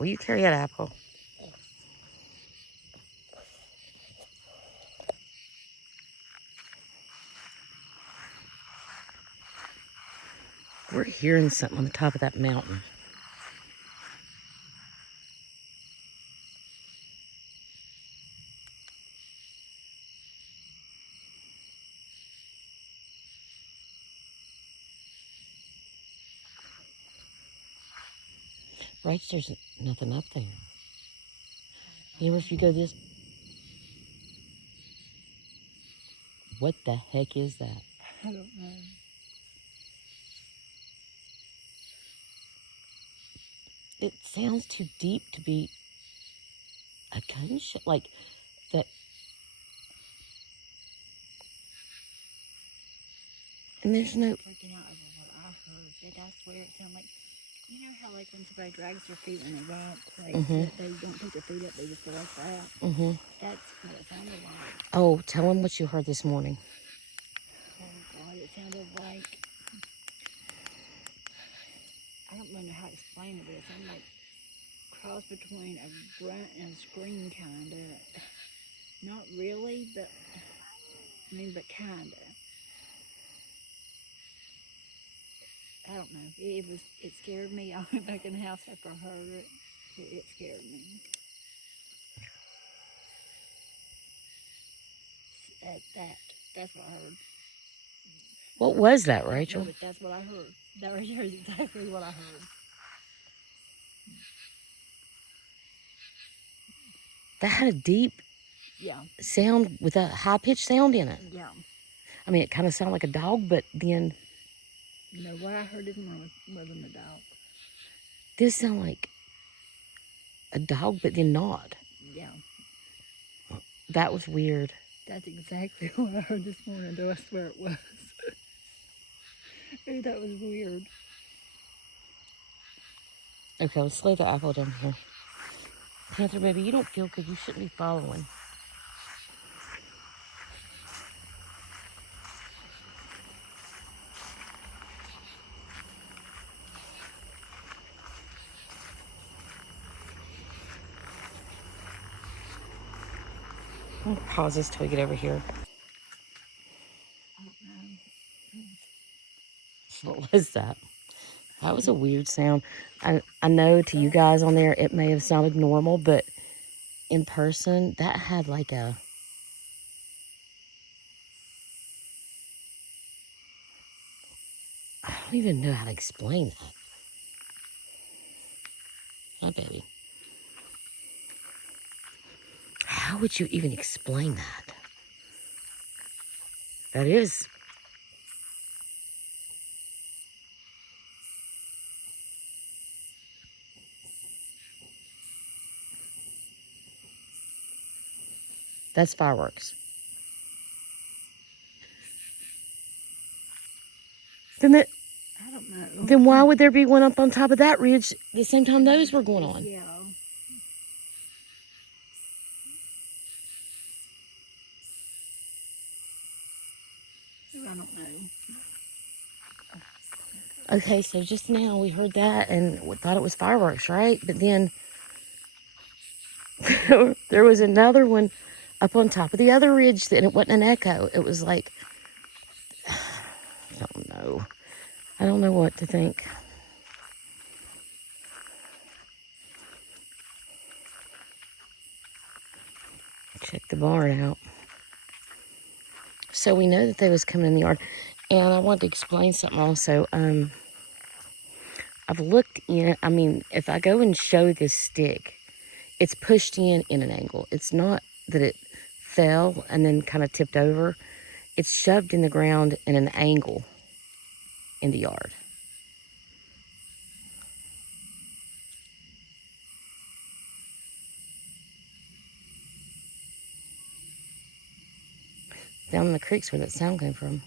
Will you carry that apple? We're hearing something on the top of that mountain. Right, there's nothing up there. You know, if you go this... What the heck is that? I don't know. It sounds too deep to be a gunshot. Like, that... And there's no... Freaking out over what I heard. I swear it sounded like, you know how like when somebody drags their feet when they walk, like they don't put their feet up, they just go like that? Mm-hmm. That's what it sounded like. Oh, tell them what you heard this morning. Oh God, it sounded like, I don't really know how to explain it, but it sounded like cross between a grunt and a scream, kind of. Not really, but I mean, but kind of. I don't know. It scared me. I went back in the house after I heard it. It scared me. That's what I heard. What was that, I Rachel? don't know, but that's what I heard. That right there is exactly what I heard. That had a deep sound with a high-pitched sound in it. Yeah. I mean, it kind of sounded like a dog, but then... No, what I heard this morning wasn't a dog. This sounded like a dog, but then not. Yeah. That was weird. That's exactly what I heard this morning, though I swear it was. Ooh, that was weird. Okay, let's lay the apple down here. Panther, baby, you don't feel good. You shouldn't be following. I'll pause this till we get over here. I don't know. What was that? That was a weird sound. I know to you guys on there it may have sounded normal, but in person, that had like a... I don't even know how to explain that. Hi, baby. How would you even explain that? That is... That's fireworks. Then that... I don't know. Then why would there be one up on top of that ridge the same time those were going on? Yeah. I don't know. Okay, so just now we heard that and we thought it was fireworks, right? But then there was another one up on top of the other ridge, and it wasn't an echo. It was like, I don't know. I don't know what to think. Check the barn out. So we know that they was coming in the yard. And I wanted to explain something also. I've looked in, I mean, if I go and show this stick, it's pushed in an angle. It's not that it fell and then kind of tipped over. It's shoved in the ground in an angle in the yard. Down in the creek's where that sound came from.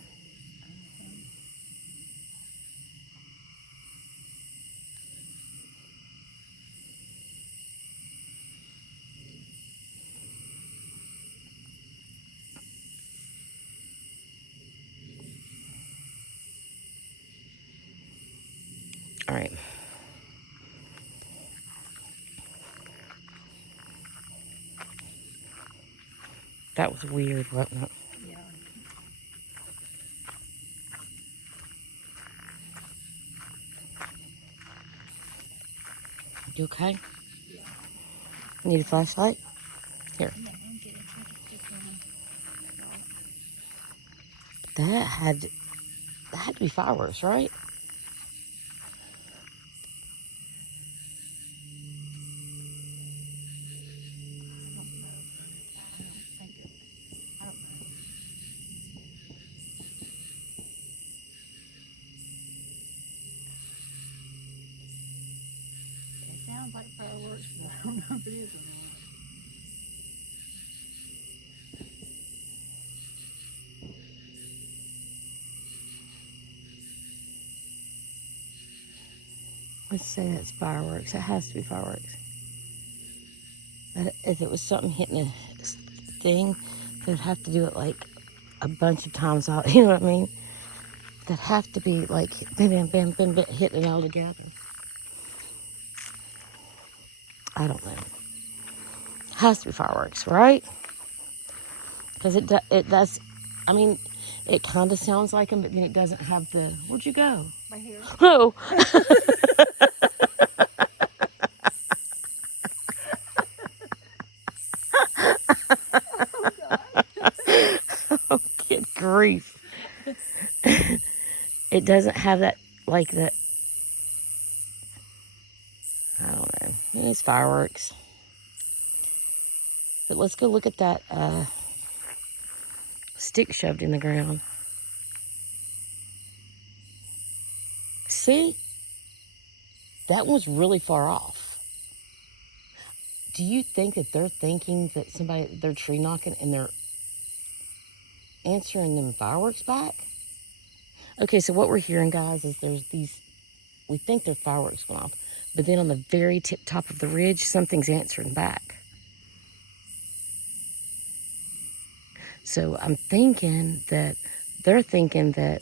All right. That was weird, wasn't it? Yeah. You okay? Yeah. Need a flashlight? Here. Yeah, I'm getting trying to stick one. Right. That had to be fireworks, right? I don't know. I don't think it. I don't know. It sounds like fireworks, but I don't know if it is or not. Let's say that's fireworks. It has to be fireworks. But if it was something hitting a thing, they'd have to do it like a bunch of times out. You know what I mean? That have to be like bam, bam, bam, bam, bam, hitting it all together. I don't know. Has to be fireworks, right? Because it does. I mean, it kind of sounds like them, but then it doesn't have the. Where'd you go? Right here. Oh. Oh God. Oh, good grief. It doesn't have that, like the. I don't know. It's fireworks. But let's go look at that stick shoved in the ground. See? That one's really far off. Do you think that they're thinking that they're tree knocking and they're answering them fireworks back? Okay, so what we're hearing, guys, is there's these, we think they're fireworks going off, but then on the very top of the ridge, something's answering back. So I'm thinking that they're thinking that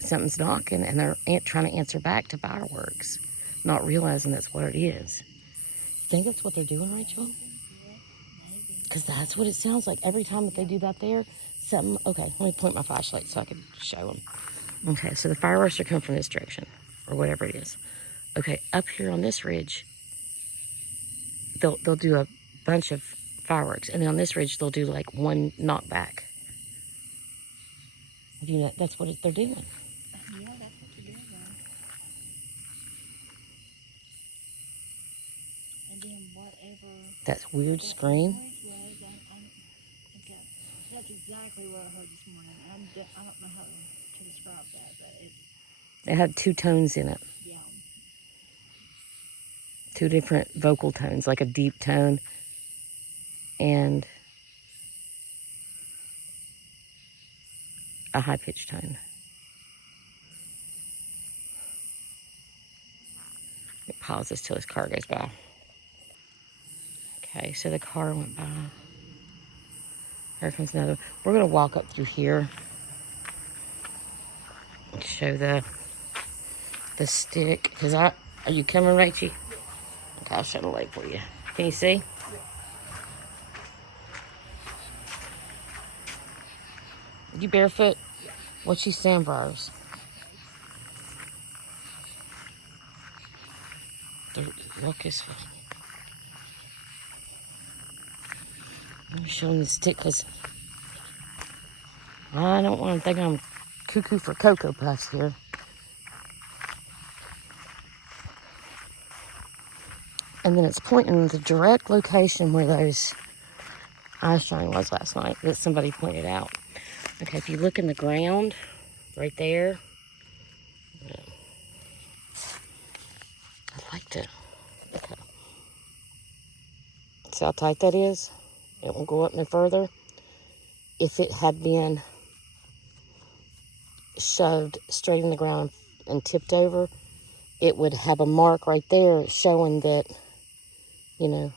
something's knocking and they're trying to answer back to fireworks, not realizing that's what it is. You think that's what they're doing, Rachel? Yeah, maybe. Because that's what it sounds like every time that they do that there. Something. Okay, let me point my flashlight so I can show them. Okay, so the fireworks are coming from this direction, or whatever it is. Okay, up here on this ridge, they'll do a bunch of fireworks, and then on this ridge they'll do like one knockback. You know, that's what they're doing. Yeah, that's what they're doing. And then whatever. That weird That scream. noise was, okay, that's exactly what I heard this morning. I don't know how to describe that, but It had two tones in it. yeah. Two different vocal tones, like a deep tone and a high-pitched tone. It pauses till his car goes by. Okay, so the car went by. Here comes another. We're gonna walk up through here and show the stick. Are you coming, Rachie? Okay, I'll show the light for you. Can you see? You barefoot? Yeah. What's she saying for ours? The locust. I'm showing the stick because I don't want to think I'm cuckoo for Cocoa Puffs here. And then it's pointing in the direct location where those eye shine was last night that somebody pointed out. Okay, if you look in the ground, right there. I'd like to. Okay. See how tight that is? It won't go up no further. If it had been shoved straight in the ground and tipped over, it would have a mark right there showing that, you know,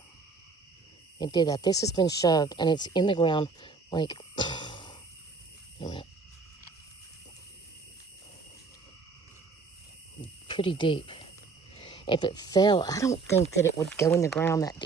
it did that. This has been shoved and it's in the ground like, pretty deep. If it fell, I don't think that it would go in the ground that deep.